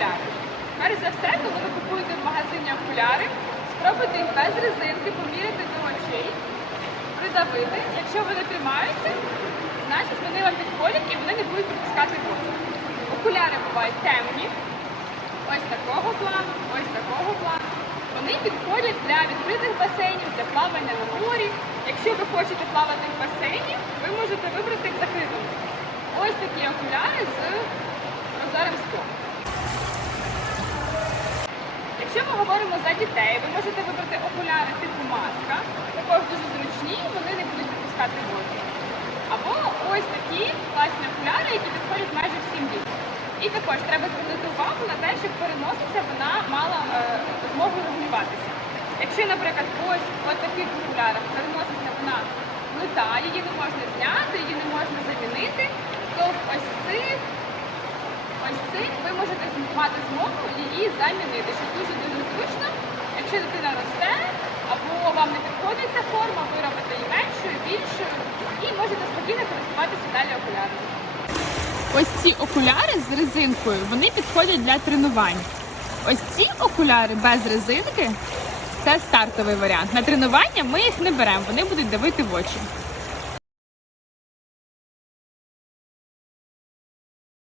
окуляри. Перш за все, коли ви купуєте в магазині окуляри, спробуйте їх без резинки, поміряти до очей, придавити. Якщо вони тримаються, значить вони вам підходять і вони не будуть пропускати воду. Окуляри бувають темні, ось такого плану, ось такого плану. Вони підходять для відкритих басейнів, для плавання на морі. Якщо ви хочете плавати в басейні, ви можете вибрати в закритому. Ось такі окуляри з прозорим склом. Якщо ми говоримо за дітей, ви можете вибрати окуляри типу маска, також дуже зручні, вони не будуть пропускати воду. Або ось такі класні окуляри, які підходять майже всім дітям. І також треба звернути увагу на те, щоб переносиця вона мала е, змогу регулюватися. Якщо, наприклад, ось в таких окулярах переноситься вона плита, її не можна зняти, її не можна замінити, то в ось цих Ось цим ви можете мати змогу її замінити, що дуже дуже зручно. Якщо дитина росте або вам не підходить ця форма, ви робите її меншою, більшою і можете спокійно користуватися далі окулярами. Ось ці окуляри з резинкою вони підходять для тренувань. Ось ці окуляри без резинки це стартовий варіант. На тренування ми їх не беремо, вони будуть давити в очі.